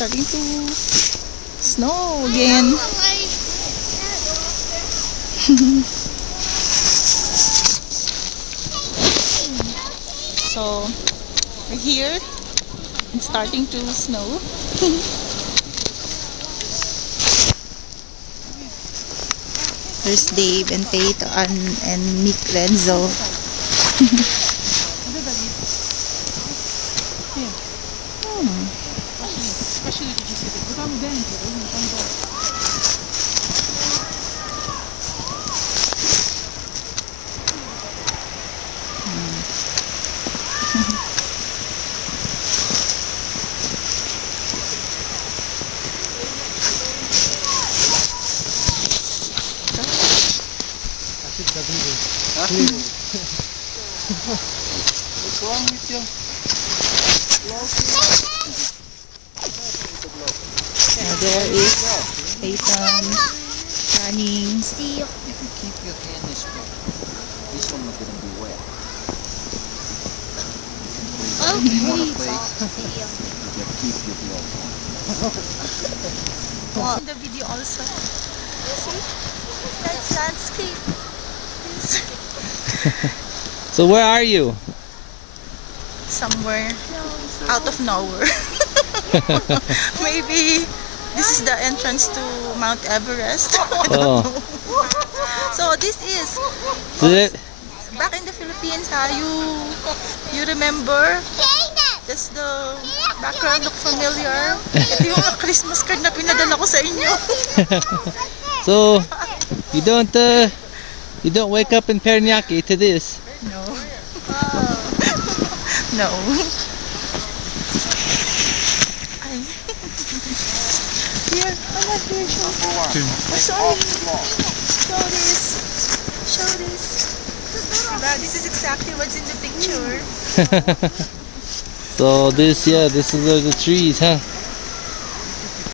starting to snow again. So we're here. It's starting to snow. There's Dave and Peyton and Mick Renzo. What's wrong with you? Now there is Peyton running. If you keep your hand this way, this one is going to be wet. If you want to play, you just keep your glove on. In the video also. See? That's landscape. So where are you? Somewhere out of nowhere. Maybe this is the entrance to Mount Everest. I don't know. So this is back in the Philippines. You remember? Does the background look familiar? Ito yung Christmas card na pinadala ko sa inyo. So you don't wake up in Paranaque to this. No. No. Here, I'm not here. Sorry. Show this. Wow, this is exactly what's in the picture. So this is the trees, huh?